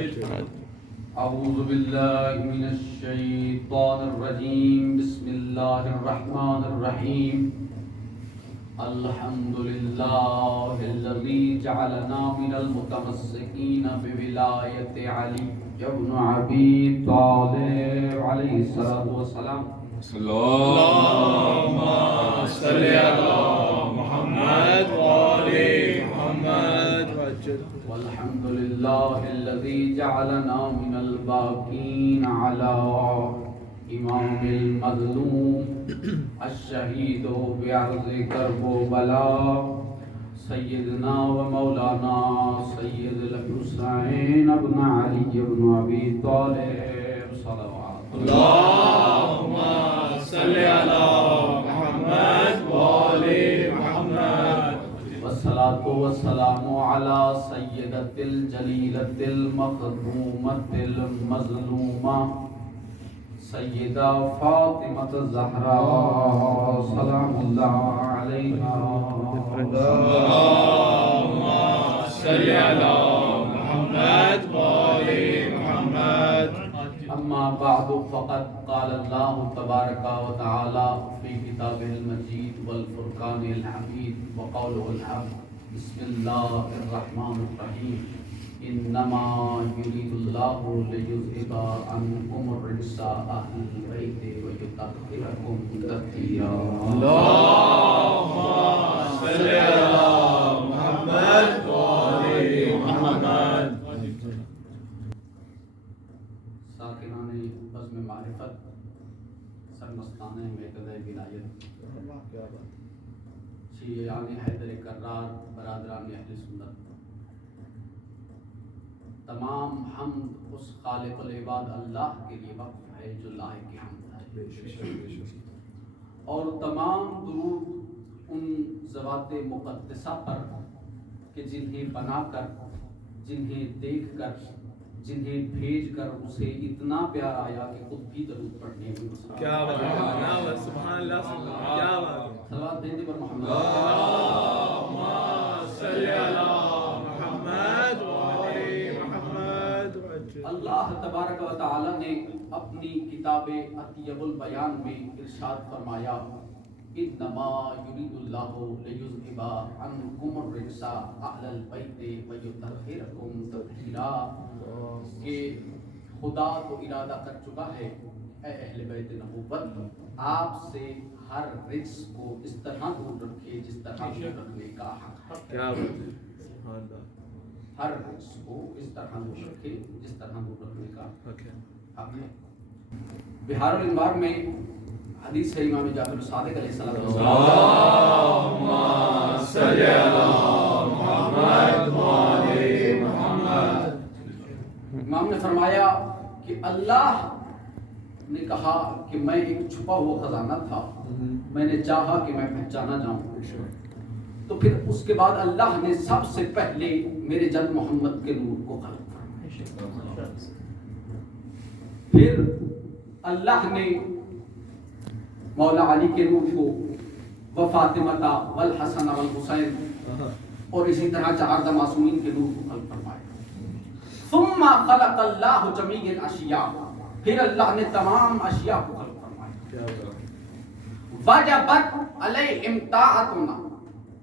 اعوذ باللہ من الشیطان الرجیم بسم اللہ الرحمن الرحیم الحمد للہ الذی جعلنا من المتمسکین بولایت علی ابن ابی طالب علیہ الصلوۃ والسلام اللهم صل على محمد وآل محمد والحمد للہ الذی جعلنا من الباقین علی امام المظلوم الشہید بعرض کرب و بلا سیدنا و مولانا سید الحسین ابن علی ابن ابی طالب صلوات اللهم صل على محمد وآل محمد والصلاة والسلام على سیدۃ الجلیلۃ المخدومۃ المظلومہ سیدہ فاطمۃ الزہراء سلام اللہ علیہا اللهم صل على محمد وآل محمد اما بعد فقد قال اللہ تبارک و تعالی فی کتابہ المجید والفرقان الحمید وقوله الحق بسم اللہ الرحمن الرحیم انما یرید اللہ لیذہب عنکم الرجس اہل البیت ویطہرکم تطہیرا اللهم صل على محمد وآل محمد ساکنان بزم معرفت سرمستان میکدہ ولایت شیعان حیدر کرار برادران اہل سنت تمام حمد اس خالق العباد اللہ کے لیے وقف ہے جو لائق حمد ہے اور تمام درود ان ذوات مقدسہ پر کہ جنہیں بنا کر جنہیں دیکھ کر جنہیں بھیج کر اسے اتنا پیار آیا کہ خود بھی درود پڑھنے میں کیا بات ہے سبحان اللہ کیا بات ہے صلوات بھیجنے پر محمد اللهم صل على محمد وآل محمد اللہ تبارک و تعالی نے اپنی کتاب اطیب البیان میں ارشاد فرمایا انما یرید اللہ لیذہب عنکم الرجس اہل البیت ویطہرکم تطہیرا کہ خدا تو ارادہ کر چکا ہے اے اہل بیت نبوت آپ سے ہر رجس کو اس طرح دور رکھے جس طرح دور رکھنے کا حق ہے کیا بات ہے سبحان اللہ ہر رجس کو اس طرح دور رکھے جس طرح دور رکھنے کا حق ہے بہار الانوار میں حدیث ہے امام جعفر الصادق علیہ السلام اللهم صل على محمد وآل محمد امام نے فرمایا کہ اللہ نے کہا کہ میں ایک چھپا ہوا خزانہ تھا میں نے چاہا کہ میں پہچانا جاؤں تو پھر اس کے بعد اللہ نے سب سے پہلے میرے جد محمد کے نور کو خلق فرمایا پھر اللہ نے مولا علی کے نور کو وفاطمہ والحسن والحسین اور اسی طرح چار معصومین کے نور کو خلق فرمایا ثم خلق اللہ جمیع الاشیاء پھر اللہ نے تمام اشیاء کو خلق فرمایا وجبت علیہم طاعتنا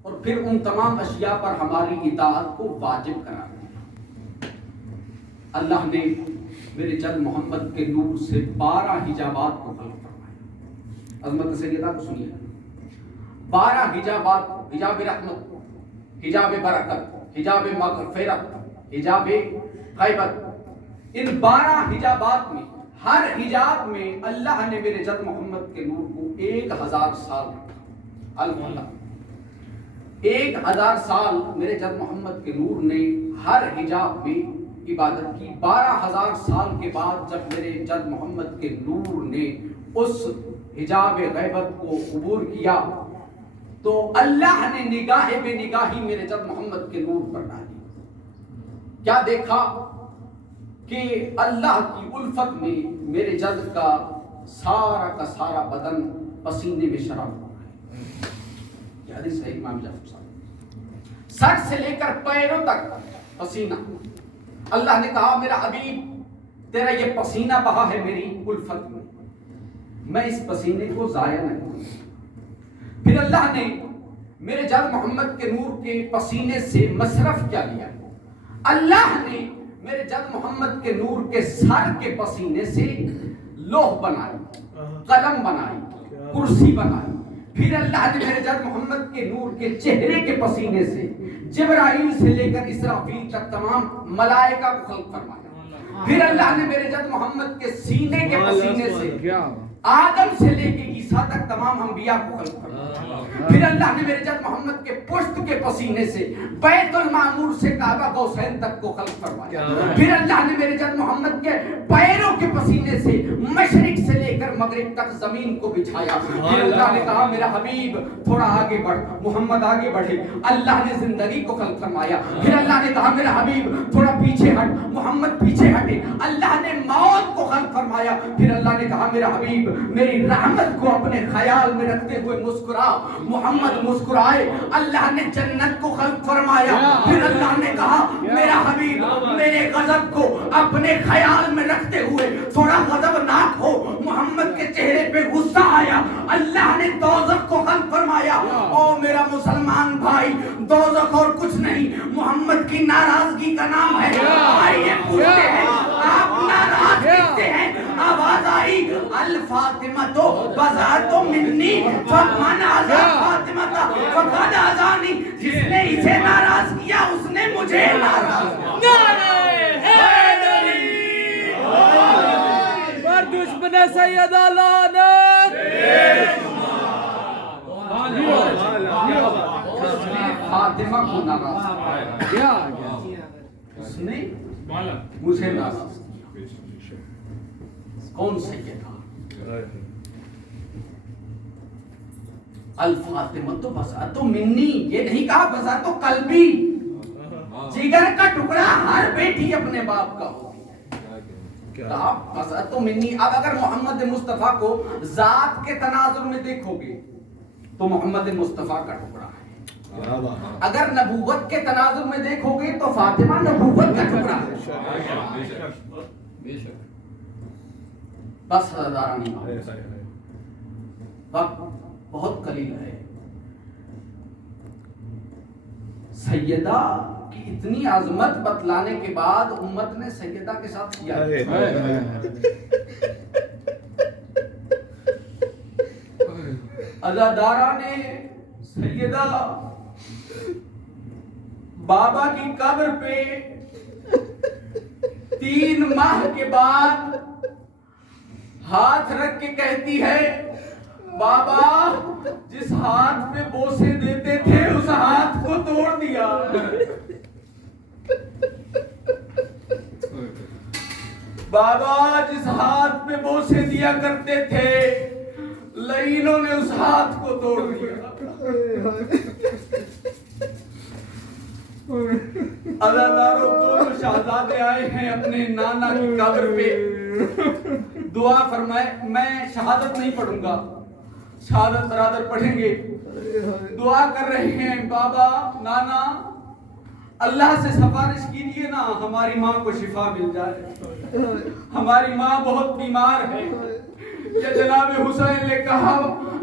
اور پھر ان تمام اشیاء پر ہماری اطاعت کو واجب قرار دیا اللہ نے میرے جد محمد کے نور سے 12 حجابات کو خلق فرمایا عظمت سیدہ کو سنیے 12 حجابات حجاب رحمت حجاب برکت حجاب مغفرت حجاب غیبت ان 12 حجابات میں ہر حجاب میں اللہ نے میرے جد محمد کے نور کو 1000 سال رکھا الفلہ 1000 سال میرے جد محمد کے نور نے ہر حجاب میں عبادت کی 12000 سال کے بعد جب میرے جد محمد کے نور نے اس حجاب غیبت کو عبور کیا تو اللہ نے نگاہ بے نگاہی میرے جد محمد کے نور پر ڈالی کیا دیکھا کہ اللہ کی الفت میں میرے جد کا سارا بدن پسینے میں شراب ہو رہا ہے یہ حدیث ہے امام جعفر صاحب سر سے لے کر پیروں تک پسینہ اللہ نے کہا میرا حبیب تیرا یہ پسینہ بہا ہے میری الفت میں اس پسینے کو ضائع نہیں کروں۔ پھر اللہ نے میرے جد محمد کے نور کے پسینے سے مصرف کیا لیا، اللہ نے میرے جد محمد کے نور کے سر کے پسینے سے لوح بنائی، قلم بنائی، کرسی بنائی۔ پھر اللہ نے میرے جد محمد کے نور کے چہرے کے پسینے سے جبرائیل سے لے کر اسرافیل تک تمام ملائکہ کو خلق فرمایا۔ پھر اللہ نے میرے جد محمد کے سینے کے پسینے سے آدم سے لے کے عیسیٰ تک تمام انبیاء کو خلق فرمایا۔ پھر اللہ نے میرے جد محمد کے پشت کے پسینے سے بیت المعمور سے کعبہ قوسین تک کو خلق فرمایا۔ پھر اللہ نے میرے جد محمد کے پیروں کے پسینے سے مشرق سے لے کر مغرب تک زمین کو بچھایا۔ پھر اللہ نے کہا میرا حبیب تھوڑا آگے بڑھ، محمد آگے بڑھے، اللہ نے زندگی کو خلق فرمایا۔ پھر اللہ نے کہا میرا حبیب تھوڑا پیچھے ہٹ، محمد پیچھے ہٹے، اللہ نے موت کو خلق فرمایا۔ پھر اللہ نے کہا میرا حبیب میری رحمت کو اپنے خیال میں رکھتے ہوئے مسکرا، محمد مسکرائے، اللہ نے جنت کو خلق فرمایا۔ پھر اللہ نے کہا میرا حبیب میرے غضب کو اپنے خیال میں رکھتے ہوئے تھوڑا غضبناک ہو، محمد کے چہرے پہ غصہ آیا، اللہ نے دوزخ کو خلق فرمایا۔ او میرا مسلمان بھائی، دوزخ اور کچھ نہیں محمد کی ناراضگی کا نام ہے۔ آئیے پوچھتے ہیں آپ ناراض کتنے ہیں؟ آواز آئی الفاطمہ تو بذات منی فمن آزا فاطمہ فقد آزانی، جس نے اسے ناراض کیا اس نے مجھے ناراض پر دشمن سیدہ لعنت فاطمہ کو ناراض کیا، اس نے مجھے ناراض کیا۔ کون سے یہ تھا؟ الفاطمہ تو بذات منی، یہ نہیں کہا بذات قلبی، جگر کا ٹکڑا ہر بیٹی اپنے باپ کا ہوتی ہے۔ آپ بذات منی، اب اگر محمد مصطفیٰ کو ذات کے تناظر میں دیکھو گے تو محمد مصطفیٰ کا ٹکڑا ہے، اگر نبوت کے تناظر میں دیکھو گے تو فاطمہ نبوت کا ٹکڑا ہے۔ بس ہزارانی وقت بہت قلیل ہے۔ سیدہ کی اتنی عظمت بتلانے کے بعد امت نے سیدہ کے ساتھ کیا، عزادارہ نے سیدہ بابا کی قبر پہ 3 ماہ کے بعد ہاتھ رکھ کے کہتی ہے بابا جس ہاتھ پہ بوسے دیتے تھے اس ہاتھ کو توڑ دیا۔ بابا جس ہاتھ پہ بوسے دیا کرتے تھے لعینوں نے اس ہاتھ کو توڑ دیا۔ عزاداروں دونوں شہزادے آئے ہیں اپنے نانا کی قبر پہ، دعا فرمائے۔ میں شہادت نہیں پڑھوں گا، شہادت برادر پڑھیں گے۔ دعا کر رہے ہیں بابا نانا اللہ سے سفارش کیجیے نا ہماری ماں کو شفا مل جائے، ہماری ماں بہت بیمار ہے۔ کہ جناب حسین نے کہا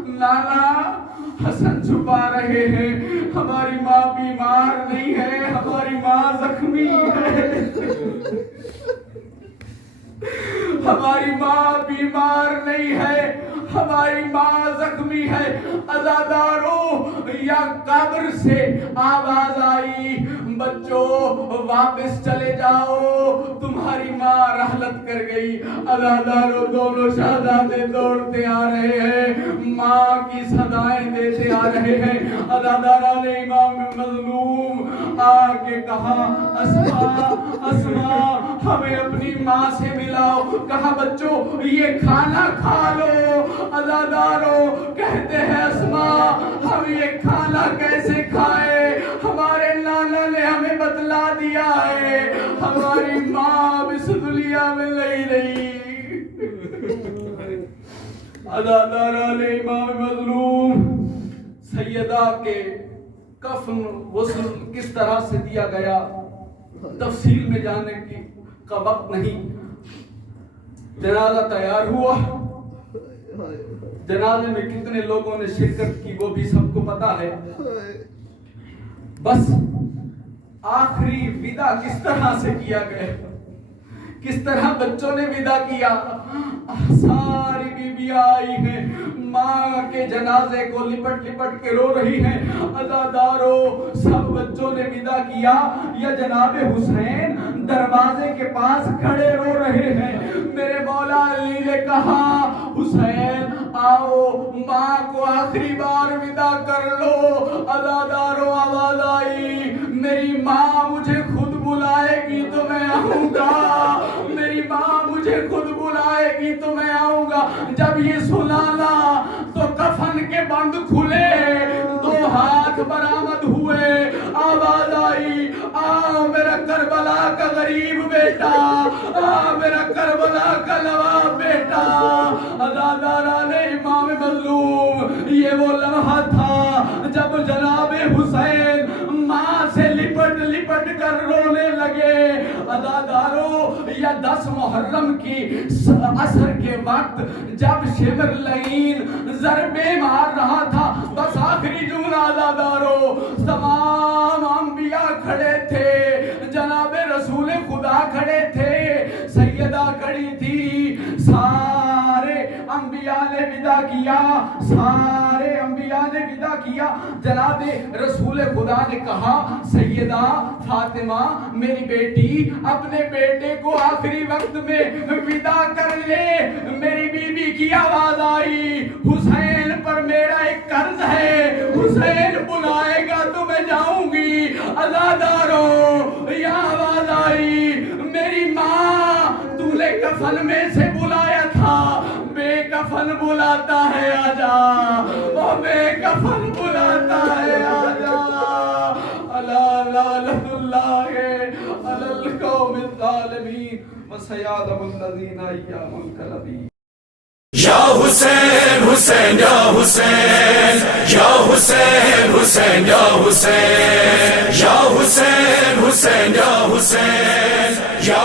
نانا حسن چھپا رہے ہیں، ہماری ماں بیمار نہیں ہے، ہماری ماں زخمی ہے، ہماری ماں بیمار نہیں ہے، ہماری ماں زخمی ہے۔ عزاداروں یا قبر سے آواز آئی بچوں واپس چلے جاؤ، تمہاری ماں رحلت کر گئی۔ عزاداروں دونوں شہزادے دوڑتے آ رہے ہیں، ماں کی صدائیں دیتے آ رہے ہیں۔ عزادارہ نے امام مظلوم آ کے کہا اسماء اسماء ہمیں اپنی ماں سے ملاؤ۔ کہا بچوں یہ کھانا کھا لو۔ عزاداروں کہتے ہیں اسماء ہم یہ کھانا کیسے کھائے، ہمارے نانا نے ہمیں بتلا دیا ہے، ہماری ماں اب اس دنیا میں نہیں رہی۔ عزادارہ نے امام مظلوم سیدہ کے کفن غسل کس طرح سے دیا گیا تفصیل میں جانے کا وقت نہیں. جنازہ تیار ہوا. جنازے میں کتنے لوگوں نے شرکت کی وہ بھی سب کو پتا ہے. بس آخری ودا کس طرح سے کیا گیا, کس طرح بچوں نے ودا کیا. ساری بیویاں آئی ہیں, ماں کے جنازے کو لپٹ لپٹ کے رو رہی ہیں. عزادارو سب بچوں نے ودا کیا. یا جناب حسین دروازے کے پاس کھڑے رو رہے ہیں. میرے مولا علی نے کہا حسین آؤ ماں کو آخری بار ودا کر لو. عزادارو آواز آئی میری ماں مجھے خود بلائے گی تو میں آؤں گا, میری ماں مجھے خود بلائے گی تو میں آؤں گا. جب یہ سنانا تو کفن کے بند کھلے, 2 ہاتھ برآمد ہوئے. آواز آئی آ میرا کربلا کا غریب بیٹا, آ میرا کربلا کا نواب بیٹا. عزاداران امام مظلوم یہ وہ لمحہ تھا جب جناب حسین ماں سے لپٹ لپٹ کر رونے لگے. عزادارو یا 10 محرم کی عصر کے وقت جب شمر لعین ضربے مار رہا تھا, بس آخری جملہ عزادارو تمام انبیاء کھڑے تھے, جناب رسول خدا کھڑے تھے, سیدہ کھڑی تھی. سارے انبیاء نے ودا کیا, سارے انبیاء نے ودا کیا. جناب رسول خدا نے کہا سیدہ فاطمہ میری بیٹی اپنے بیٹے کو آخری وقت میں ودا کر لے. میری بیوی کی آواز آئی حسین پر میرا ایک قرض ہے, حسین بلائے گا تو میں جاؤں گی. عزادارو یہ آواز آئی میری ماں تو نے کفن میں سے بلایا تھا, بے کفن بلاتا ہے آجا, او بے کفن بلاتا ہے آجا. اللہ لعنت اللہ علی القوم الظالمین وسیعلم الذین ایام القلبین. یا حسین حسین یا حسین یا حسین حسین یا حسین یا حسین حسین یا حسین یا